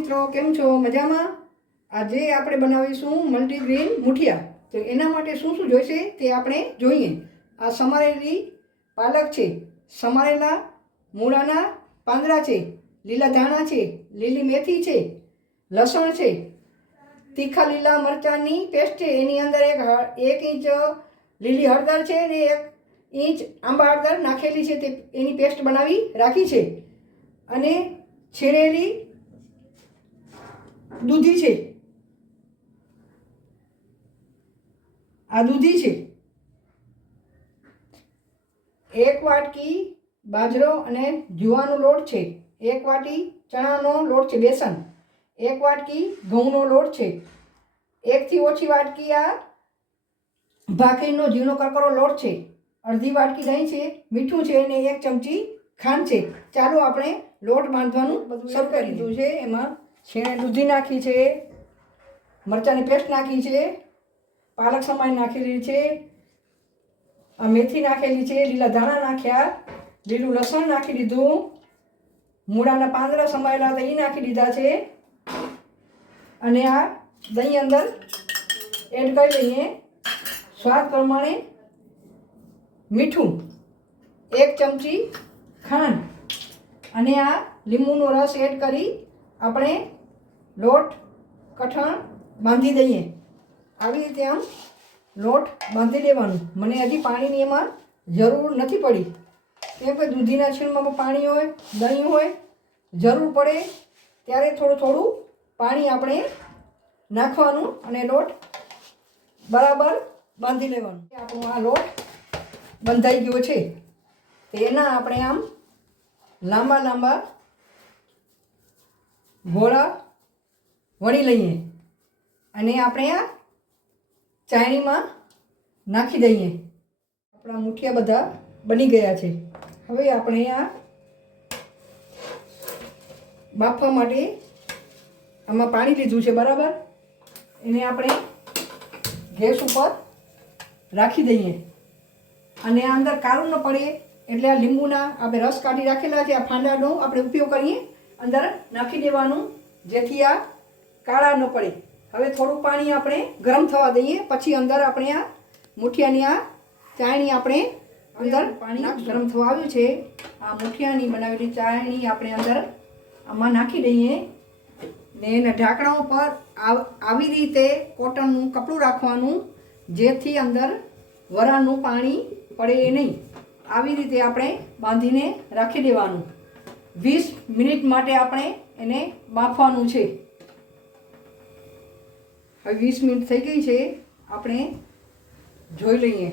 મિત્રો, કેમ છો? મજામાં? આજે આપણે બનાવીશું મલ્ટીગ્રેન મુઠિયા. તો એના માટે શું શું જોઈશે તે આપણે જોઈએ. આ સમારેલી પાલક છે, સમારેલા મૂળાના પાંદડા છે, લીલા ધાણા છે, લીલી મેથી છે, લસણ છે, તીખા લીલા મરચાંની પેસ્ટ છે, એની અંદર એક ઇંચ લીલી હળદર છે અને 1 ઇંચ આંબા હળદર નાખેલી છે, તે એની પેસ્ટ બનાવી રાખી છે. અને છીણેલી દૂધી છે, આ દૂધી છે, 1 વાટકી બાજરો અને જુવારનો લોટ છે, 1 વાટકી ચણાનો લોટ છે, બેસન, 1 વાટકી ઘઉંનો લોટ છે, 1 થી ઓછી વાટકી આ ભાખરીનો ઝીણો કરકરો લોટ છે, અડધી વાટકી દહીં છે, મીઠું છે અને 1 ચમચી ખાંડ છે. ચાલો આપણે લોટ બાંધવાનું બધું શરૂ કરી દીધું છે. એમાં દૂધી નાખી છે, મરચાંની પેસ્ટ નાખી છે, પાલક સમારી નાખેલી છે, મેથી નાખેલી છે, લીલા ધાણા નાખ્યા, લીલું લસણ નાખી દીધું, મૂળાના પાંદડા સમારેલા હતા એ નાખી દીધા છે. અને આ દહીં અંદર એડ કરી લઈએ. સ્વાદ પ્રમાણે મીઠું, 1 ચમચી ખાંડ અને આ લીંબુનો રસ એડ કરી આપણે લોટ કઠણ બાંધી દઈએ. આવી રીતે આમ લોટ બાંધી દેવાનું. મને હજી પાણીની એમાં જરૂર નથી પડી, કેમ કે દૂધીના છીણમાં પાણી હોય, દહીં હોય, જરૂર પડે ત્યારે થોડું પાણી આપણે નાખવાનું અને લોટ બરાબર બાંધી લેવાનું. આપણો આ લોટ બંધાઈ ગયો છે, તેના આપણે આમ લાંબા લાંબા ગોળા વણી લઈએ અને આપણે આ ચાળણીમાં નાખી દઈએ. આપણા મુઠિયા બધા બની ગયા છે. હવે આપણે આ બાફવા માટે આમાં પાણી લીધું છે બરાબર, એને આપણે ગેસ ઉપર રાખી દઈએ. અને આ અંદર કાળું ન પડે એટલે આ લીંબુના આપણે રસ કાઢી રાખેલા છે, આ ફાંડાનો આપણે ઉપયોગ કરીએ, અંદર નાખી દેવાનું જેથી આ કાળા ન પડે. હવે થોડું પાણી આપણે ગરમ થવા દઈએ, પછી અંદર આપણે આ મુઠિયાની આ ચાળણી આપણે અંદર પાણી ગરમ થવા આવ્યું છે, આ મુઠિયાની બનાવેલી ચાળણી આપણે અંદર આમાં નાખી દઈએ ને એના ઢાંકણા ઉપર આવી રીતે કોટનનું કપડું રાખવાનું જેથી અંદર વરાળનું પાણી પડે નહીં. આવી રીતે આપણે બાંધીને રાખી દેવાનું. 20 મિનિટ માટે આપણે એને બાફવાનું છે. હવે 20 મિનિટ થઈ ગઈ છે, આપણે જોઈ લઈએ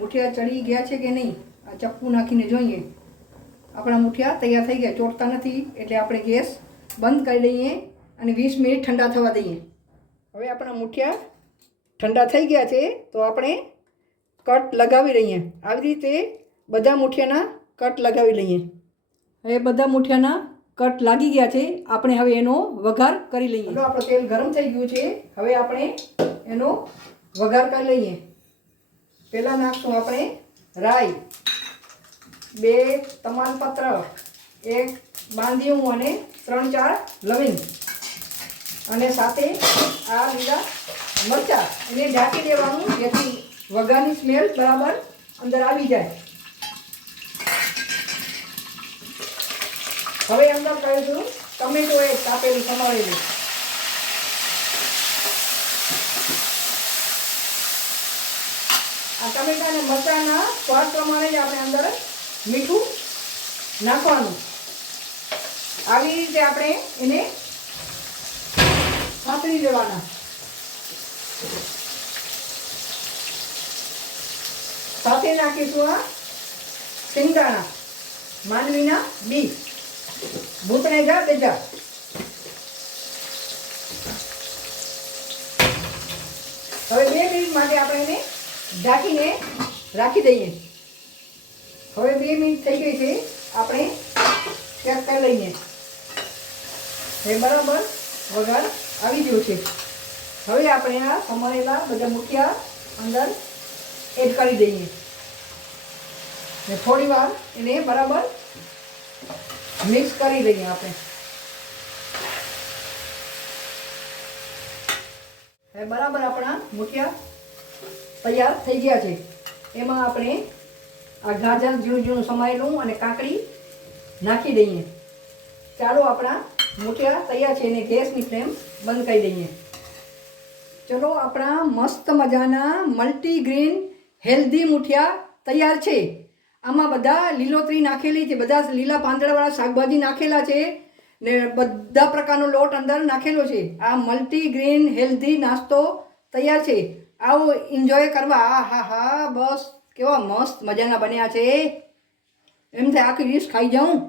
મુઠિયા ચડી ગયા છે કે નહીં. આ ચપ્પુ નાખીને જોઈએ. આપણા મુઠિયા તૈયાર થઈ ગયા, ચોટતા નથી, એટલે આપણે ગેસ બંધ કરી દઈએ અને 20 મિનિટ ઠંડા થવા દઈએ. હવે આપણા મુઠિયા ઠંડા થઈ ગયા છે, તો આપણે કટ લગાવી લઈએ. આવી રીતે બધા મુઠિયાના કટ લગાવી લઈએ. હવે બધા મુઠિયાના કટ લાગી ગયા છે, આપણે હવે એનો વઘાર કરી લઈએ. આપણું તેલ ગરમ થઈ ગયું છે, હવે આપણે એનો વઘાર કરી લઈએ. પહેલાં નાખશું આપણે રાઈ, 2 તમાલપત્ર, 1 બાંધિયું અને 3-4 લવિંગ અને સાથે આ લીલા મરચાં એને ઢાંકી દેવાનું જેથી વઘારની સ્મેલ બરાબર અંદર આવી જાય. હવે અંદર કરીશું ટમેટો એક કાપેલું સમારેલું, આ ટમેટા અને મરચાંના સ્વાદ પ્રમાણે જ આપણે અંદર મીઠું નાખવાનું. આવી રીતે આપણે એને સાંતળી દેવાના. સાથે નાખીશું આ સિંગદાણા, માંડવીના બી, ભૂતળેજા બેજા. હવે 2 મિનિટ માટે આપણે એને ઢાંકીને રાખી દઈએ. હવે 2 મિનિટ થઈ ગઈ છે, આપણે ચેક કરી લઈએ. હવે બરાબર વઘાર આવી ગયો છે. હવે આપણે આ સમારેલા બધા મુઠિયા અંદર એડ કરી દઈએ ને થોડી વાર એને બરાબર મિક્સ કરી લઈએ આપણે. હવે બરાબર આપણા મુઠિયા તૈયાર થઈ ગયા છે. એમાં આપણે આ ગાજર ઝીણું ઝીણું સમાયેલું અને કાકડી નાખી દઈએ. ચાલો આપણા મુઠિયા તૈયાર છે અને ગેસની ફ્લેમ બંધ કરી દઈએ. ચલો આપણા મસ્ત મજાના મલ્ટીગ્રેન હેલ્ધી મુઠિયા તૈયાર છે. આમાં બધા લીલોતરી નાખેલી છે, બધા લીલા પાંદડાવાળા શાકભાજી નાખેલા છે ને બધા પ્રકારનો લોટ અંદર નાખેલો છે. આ મલ્ટીગ્રેન હેલ્ધી નાસ્તો તૈયાર છે. આવો એન્જોય કરવા. આ હા હા બસ કેવા મસ્ત મજાના બન્યા છે, એમ થાય આખી ડીશ ખાઈ જાઉં.